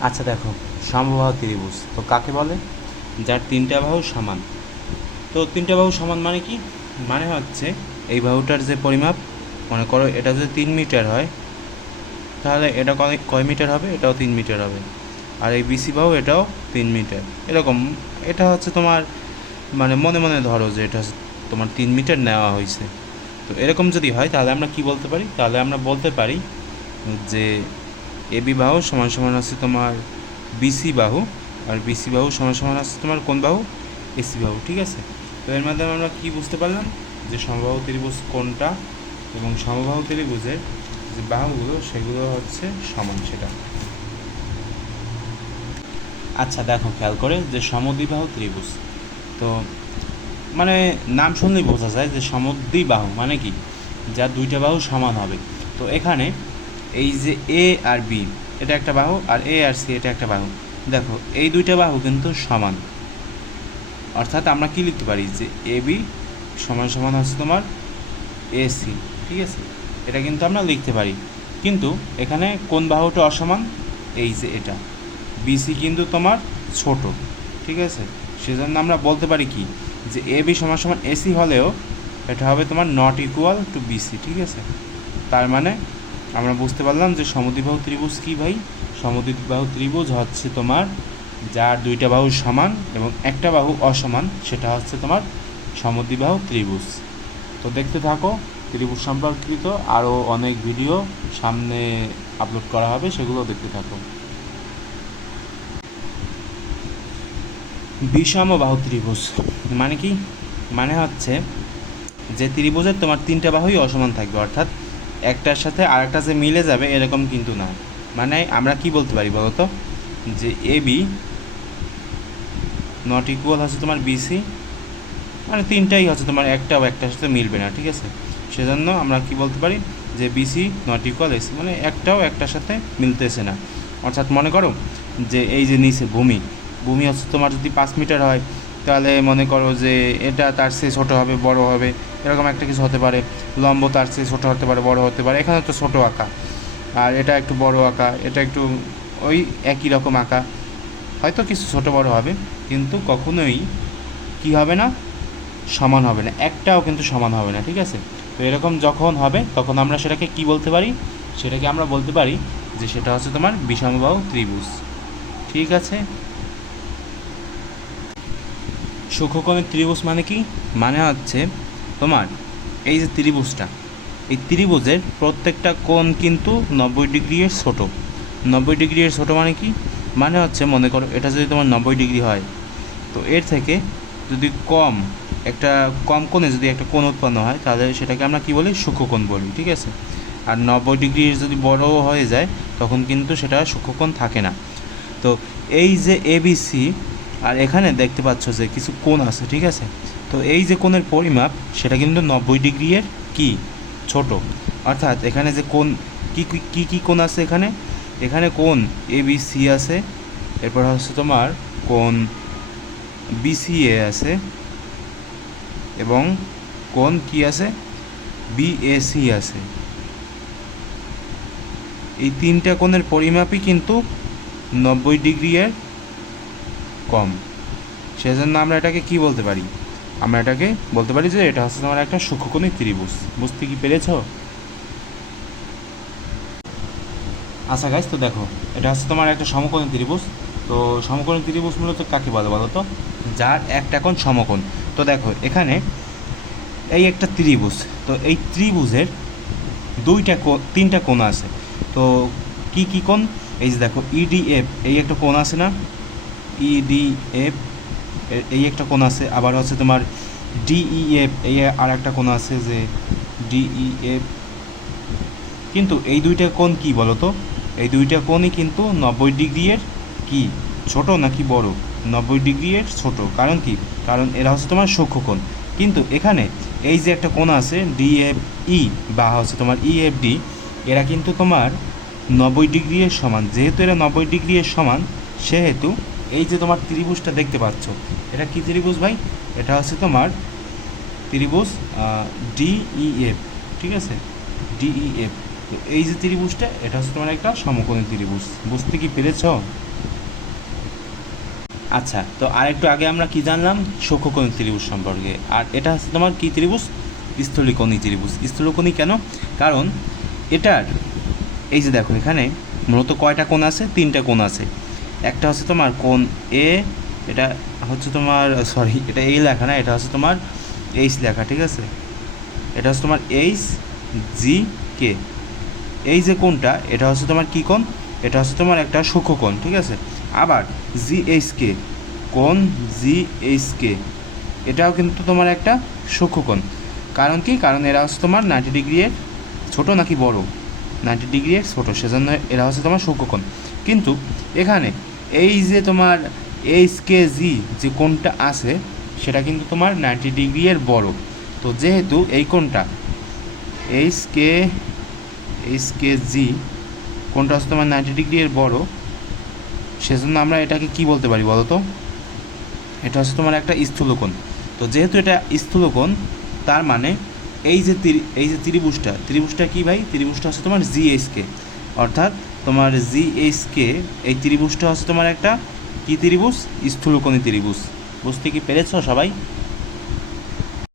আচ্ছা দেখো সমবাহু ত্রিভুজ। তো কাকে বলে? যার তিনটা বাহু সমান। তো তিনটা বাহু সমান মানে কি? মানে হচ্ছে এই বাহুটার যে পরিমাপ, মনে করো এটা যদি তিন মিটার হয়, তাহলে এটা কয় কয় মিটার হবে? এটাও তিন মিটার হবে। আর এই বিসি বাহু এটাও তিন মিটার। এরকম, এটা হচ্ছে তোমার মানে মনে মনে ধরো যে এটা তোমার তিন মিটার নেওয়া হয়েছে। তো এরকম যদি হয়, তাহলে আমরা কি বলতে পারি? তাহলে আমরা বলতে পারি যে এবি বাহু সমান সমান আছে তোমার বিসি বাহু, আর বিসি বাহু সমান সমান আছে তোমার কোন বাহু? এসি বাহু, ঠিক আছে? তো এর মাধ্যমে আমরা কি বুঝতে পারলাম? যে সমবাহু ত্রিভুজ কোনটা এবং সমবাহু ত্রিভুজের যে বাহুগুলো, সেগুলো হচ্ছে সমান সেটা। আচ্ছা দেখো, খেয়াল করে যে সমদ্বিবাহু ত্রিভুজ। তো মানে নাম শুনলেই বোঝা যায় যে সমদ্বিবাহু মানে কি? যার দুইটা বাহু সমান হবে। তো এখানে এই যে এ আর বি এটা একটা বাহু আর এ আর সি এটা একটা বাহু। দেখো, এই দুইটা বাহু কিন্তু সমান। অর্থাৎ আমরা কি লিখতে পারি? যে এ বি সমান সমান হচ্ছে তোমার এ সি ঠিক আছে? এটা কিন্তু আমরা লিখতে পারি। কিন্তু এখানে কোন বাহুটা অসমান? এই যে এটা। বিসি কিন্তু তোমার ছোট, ঠিক আছে? সেজন্য আমরা বলতে পারি কি? যে এ বি সমান সমান এসি হলেও এটা হবে তোমার নট ইকুয়াল টু বিসি ঠিক আছে? তার মানে আমরা বুঝতে পারলাম যে সমদ্বিবাহু ত্রিভুজ কী ভাই? সমদ্বিবাহু ত্রিভুজ হচ্ছে তোমার যার দুইটা বাহু সমান এবং একটা বাহু অসমান, সেটা হচ্ছে তোমার সমদ্বিবাহু ত্রিভুজ। তো দেখতে থাকো, ত্রিভুজ সম্পর্কিত আরও অনেক ভিডিও সামনে আপলোড করা হবে সেগুলো দেখতে থাকো। বিষম বাহু ত্রিভুজ মানে কি? মানে হচ্ছে যে ত্রিভুজের তোমার তিনটা বাহুই অসমান থাকবে, অর্থাৎ একটার সাথে আরেকটা যে মিলে যাবে, এরকম কিন্তু না। মানে আমরা কি বলতে পারি বলতো যে এ বি নট ইকুয়াল হচ্ছে তোমার বিসি মানে তিনটাই হচ্ছে তোমার একটাও একটার সাথে মিলবে না, ঠিক আছে? সেজন্য আমরা কি বলতে পারি? যে বিসি নট ইকুয়াল এসি মানে একটাও একটার সাথে মিলতেছে না। অর্থাৎ মনে করো যে এই যে নিচে ভূমি ভূমি হচ্ছে তোমার যদি পাঁচ মিটার হয়, তাহলে মনে করো যে এটা তার চেয়ে ছোটো হবে, বড় হবে। এরকম একটা কিছু হতে পারে। লম্ব তার চেয়ে ছোটো হতে পারে, বড় হতে পারে। এখানে তো ছোটো আঁকা। আর এটা একটু বড় আঁকা, এটা একটু ওই একই রকম আঁকা। হয়তো কিছু ছোটো বড় হবে, কিন্তু কখনোই কি হবে না? সমান হবে না। একটাও কিন্তু সমান হবে না, ঠিক আছে? তো এরকম যখন হবে, তখন আমরা সেটাকে কি বলতে পারি? সেটাকে আমরা বলতে পারি যে সেটা হচ্ছে তোমার বিষমবাহু ত্রিভুজ। ঠিক আছে? সূক্ষ্মকোণের ত্রিভুজ মানে কি? মানে হচ্ছে তোমার, এই যে ত্রিভুজটা, এই ত্রিভুজের প্রত্যেকটা কোণ কিন্তু নব্বই ডিগ্রি এর ছোট। নব্বই ডিগ্রি এর ছোটো মানে কি? মানে হচ্ছে মনে করো এটা যদি তোমার নব্বই ডিগ্রি হয়, তো এর থেকে যদি কম একটা, কম কোণে যদি একটা কোণ উৎপন্ন হয়, তাহলে সেটাকে আমরা কি বলি? সূক্ষ্মকোণ বলি, ঠিক আছে? আর নব্বই ডিগ্রি যদি বড় হয়ে যায়, তখন কিন্তু সেটা সূক্ষ্মকোণ থাকে না। তো এই যে এবিসি আর এখানে দেখতে পাচ্ছ যে কিছু কোণ আছে, ঠিক আছে? তো এই যে কোণের পরিমাপ, সেটা কিন্তু নব্বই ডিগ্রি এর কি? ছোট। অর্থাৎ এখানে যে কোণ, কি, কি- কি কোণ আছে এখানে? এখানে কোণ এ বি সি আছে। এরপর হচ্ছে তোমার কোণ বিসিএ আছে। এবং কোণ কি আছে? বিএসি আছে। এই তিনটা কোণের পরিমাপই কিন্তু নব্বই ডিগ্রি এর কম। সেজন্য আমরা এটাকে কি বলতে পারি? আমরা এটাকে বলতে পারি যে এটা হচ্ছে তোমার একটা সূক্ষ্মকোণী ত্রিভুজ। বুঝতে কি পেরেছ? আচ্ছা গাইজ তো দেখো, এটা হচ্ছে তোমার একটা সমকোণী ত্রিভুজ। তো সমকোণী ত্রিভুজ মূলত কাকে বলে বলো তো? যার একটা কোণ সমকোণ। তো দেখো, এখানে এই একটা ত্রিভুজ, তো এই ত্রিভুজের দুইটা কোণ তিনটা কোণ আছে। তো কি কি কোণ? এই যে দেখো ইডিএফ এই একটা কোণ আছে না? ইডিএফ এই একটা কোণ আছে, আবার হচ্ছে তোমার ডিইএফ এই আর একটা কোণ আছে যে ডিইএফ কিন্তু এই দুইটা কোণ কি বলো তো এই দুইটা কোণই কিন্তু নব্বই ডিগ্রি এর কি? ছোট নাকি বড়? নব্বই ডিগ্রি এর ছোট। কারণ কি? কারণ এরা হচ্ছে তোমার সূক্ষ্মকোণ কিন্তু এখানে এই যে একটা কোণ আছে ডিএফ ই বা হচ্ছে তোমার ইএফডি এরা কিন্তু তোমার নব্বই ডিগ্রি এর সমান। যেহেতু এরা নব্বই ডিগ্রি এর সমান, সেহেতু এই যে তোমার ত্রিভুজটা দেখতে পাচ্ছ, এটা কি ত্রিভুজ ভাই? এটা হচ্ছে তোমার ত্রিভুজ ডিইএফ ঠিক আছে? ডিইএফ তো এই যে ত্রিভুজটা, এটা হচ্ছে তোমার একটা সমকোণী ত্রিভুজ, বুঝতে কি পেরেছ? আচ্ছা তো আরেকটু আগে আমরা কি জানলাম? সূক্ষ্মকোণী ত্রিভুজ সম্পর্কে, আর এটা হচ্ছে তোমার কি ত্রিভুজ? স্থলিকোণী ত্রিভুজ, স্থলিকোণী কেন? কারণ এটার, এই যে দেখো এখানে মূলত কয়টা কোণ আছে? তিনটা কোণ আছে। একটা হচ্ছে তোমার কোন এ এটা হচ্ছে তোমার সরি এটা এই লেখা না, এটা হচ্ছে তোমার এইচ লেখা, ঠিক আছে? এটা হচ্ছে তোমার এইচ জি কে এই যে কোনটা, এটা হচ্ছে তোমার কী কোণ? এটা হচ্ছে তোমার একটা সূক্ষ্মকোণ ঠিক আছে? আবার জি এইচ কে কোণ জি এইচ কে এটাও কিন্তু তোমার একটা সূক্ষ্মকোণ কারণ কি? কারণ এরা হচ্ছে তোমার নাইনটি ডিগ্রি এর ছোটো নাকি বড়? নাইনটি ডিগ্রি এর ছোটো, সেজন্য এরা হচ্ছে তোমার সূক্ষ্মকোণ কিন্তু এখানে এই যে তোমার এইচ কে জি যে কোণটা আছে, সেটা কিন্তু তোমার নাইনটি ডিগ্রি এর বড়। তো যেহেতু এই কোণটা এইচ কে এইচ কে জি কোনটা হচ্ছে তোমার নাইনটি ডিগ্রি এর বড়, সেজন্য আমরা এটাকে কি বলতে পারি বলো তো? এটা হচ্ছে তোমার একটা স্থূলকোণ। তো যেহেতু এটা স্থূলকোণ, তার মানে এই যে এই যে ত্রিভুজটা ত্রিভুজটা কি ভাই? ত্রিভুজটা হচ্ছে তোমার জিএসকে অর্থাৎ তোমার জি এইচ কে এই ত্রিভুজটা হচ্ছে তোমার একটা কী ত্রিভুজ? স্থূলকণী ত্রিভুজ। বুঝতে কি পেরেছ সবাই?